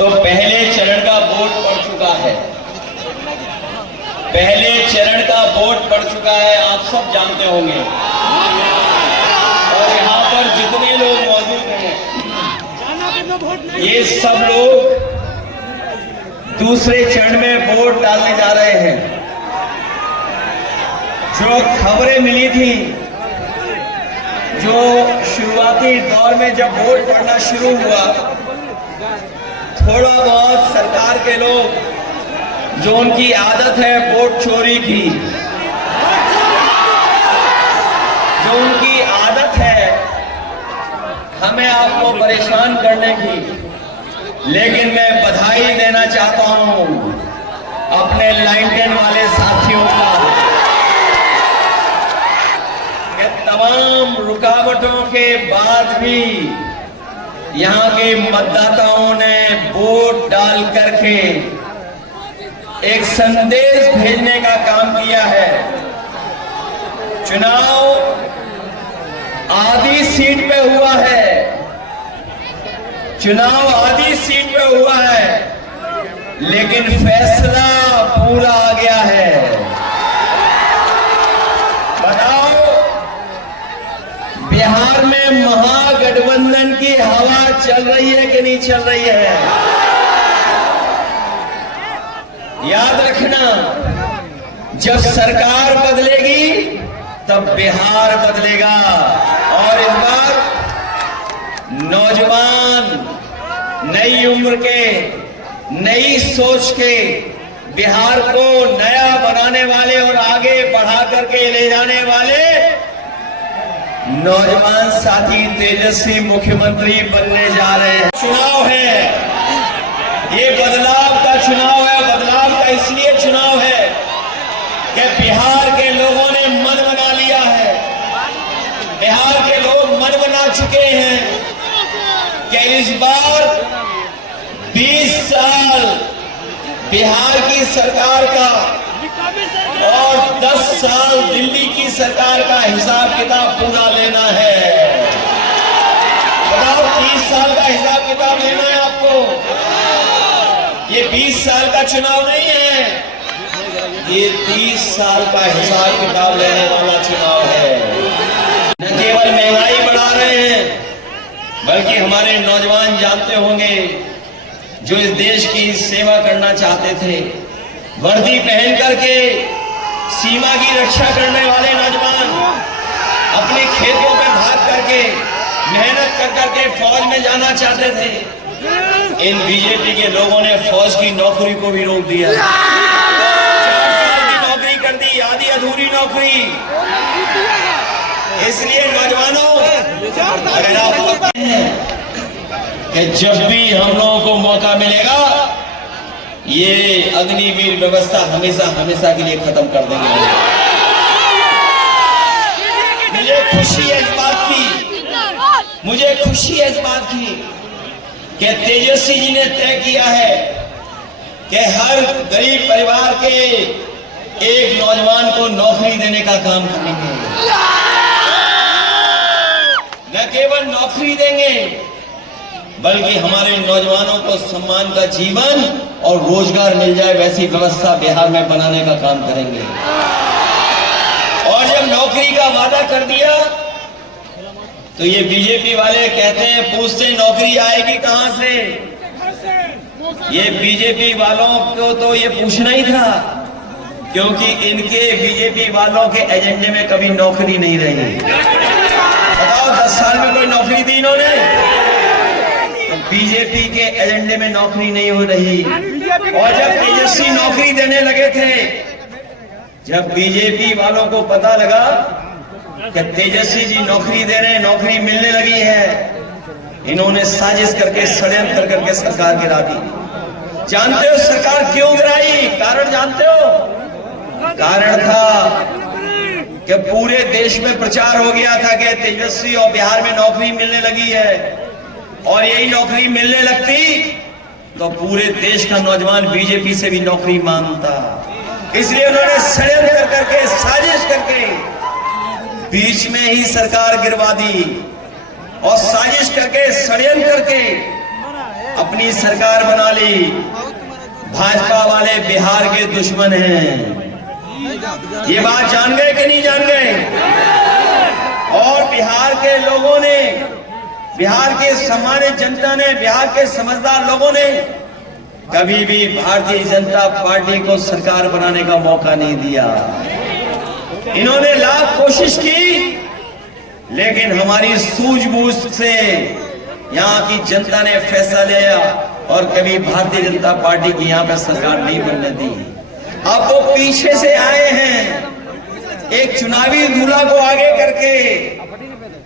तो पहले चरण का वोट पड़ चुका है, पहले चरण का वोट पड़ चुका है, आप सब जानते होंगे। और यहाँ पर जितने लोग मौजूद हैं ये सब लोग दूसरे चरण में वोट डालने जा रहे हैं। जो खबरें मिली थी, जो शुरुआती दौर में जब वोट पड़ना शुरू हुआ, थोड़ा बहुत सरकार के लोग जो उनकी आदत है वोट चोरी की, जो उनकी आदत है हमें आपको परेशान करने की, लेकिन मैं बधाई देना चाहता हूं अपने लाइन 10 वाले साथियों का कि तमाम रुकावटों के बाद भी यहाँ के मतदाताओं ने वोट डाल करके एक संदेश भेजने का काम किया है। चुनाव आधी सीट पे हुआ है, चुनाव आधी सीट पे हुआ है, लेकिन फैसला पूरा आ गया है। बताओ, बिहार में महागठबंधन की हवा चल रही है कि नहीं चल रही है? याद रखना, जब सरकार बदलेगी तब बिहार बदलेगा। और इस बार नौजवान, नई उम्र के, नई सोच के, बिहार को नया बनाने वाले और आगे बढ़ा करके ले जाने वाले नौजवान साथी तेजस्वी मुख्यमंत्री बनने जा रहे हैं। चुनाव है, ये बदलाव का चुनाव है। बदलाव का इसलिए चुनाव है कि बिहार के लोगों ने मन बना लिया है, बिहार के लोग मन बना चुके हैं कि इस बार 20 साल बिहार की सरकार का और 10 साल दिल्ली की सरकार का हिसाब किताब पूरा लेना है। बताओ, 30 साल का हिसाब किताब लेना है आपको। ये 20 साल का चुनाव नहीं है, ये 30 साल का हिसाब किताब लेने वाला चुनाव है। न केवल महंगाई बढ़ा रहे हैं, बल्कि हमारे नौजवान जानते होंगे जो इस देश की सेवा करना चाहते थे, वर्दी पहन करके सीमा की रक्षा करने वाले नौजवान अपने खेतों में भाग करके मेहनत कर करके फौज में जाना चाहते थे। इन बीजेपी के लोगों ने फौज की नौकरी को भी रोक दिया, 4 साल की नौकरी कर दी, आधी अधूरी नौकरी। इसलिए नौजवानों, अगर आप कि जब भी हम लोगों को मौका मिलेगा, ये अग्निवीर व्यवस्था हमेशा हमेशा के लिए खत्म कर देंगे। मुझे खुशी है इस बात की, मुझे खुशी है इस बात की कि तेजस्वी जी ने तय किया है कि हर गरीब परिवार के एक नौजवान को नौकरी देने का काम करेंगे। न केवल नौकरी देंगे, बल्कि हमारे नौजवानों को सम्मान का जीवन और रोजगार मिल जाए वैसी व्यवस्था बिहार में बनाने का काम करेंगे। और जब नौकरी का वादा कर दिया तो ये बीजेपी वाले कहते हैं, पूछते नौकरी आएगी कहां से। ये बीजेपी वालों को तो ये पूछना ही था, क्योंकि इनके बीजेपी वालों के एजेंडे में कभी नौकरी नहीं रही। बताओ, 10 साल में कोई नौकरी दी इन्होंने? बीजेपी के एजेंडे में नौकरी नहीं हो रही। और जब तेजस्वी नौकरी देने लगे थे, जब बीजेपी वालों को पता लगा कि तेजस्वी जी नौकरी दे रहे हैं, नौकरी मिलने लगी है, इन्होंने साजिश करके, षड्यंत्र करके सरकार गिरा दी। जानते हो सरकार क्यों गिराई? कारण जानते हो? कारण था कि पूरे देश में प्रचार हो गया था कि तेजस्वी और बिहार में नौकरी मिलने लगी है, और यही नौकरी मिलने लगती तो पूरे देश का नौजवान बीजेपी से भी नौकरी मांगता। इसलिए उन्होंने षड्यंत्र करके, साजिश करके बीच में ही सरकार गिरवा दी, और साजिश करके, षड्यंत्र करके अपने अपनी सरकार बना ली। भाजपा वाले बिहार के दुश्मन हैं, ये बात जान गए कि नहीं जान गए? और बिहार के लोगों ने, बिहार के सामान्य जनता ने, बिहार के समझदार लोगों ने कभी भी भारतीय जनता पार्टी को सरकार बनाने का मौका नहीं दिया। इन्होंने लाख कोशिश की, लेकिन हमारी सूझबूझ से यहाँ की जनता ने फैसला लिया और कभी भारतीय जनता पार्टी की यहाँ पे सरकार नहीं बनने दी। अब वो पीछे से आए हैं एक चुनावी दूल्हा को आगे करके,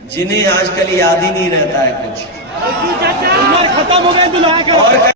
जिन्हें आजकल याद ही नहीं रहता है कुछ। खत्म हो गए दूल्हा।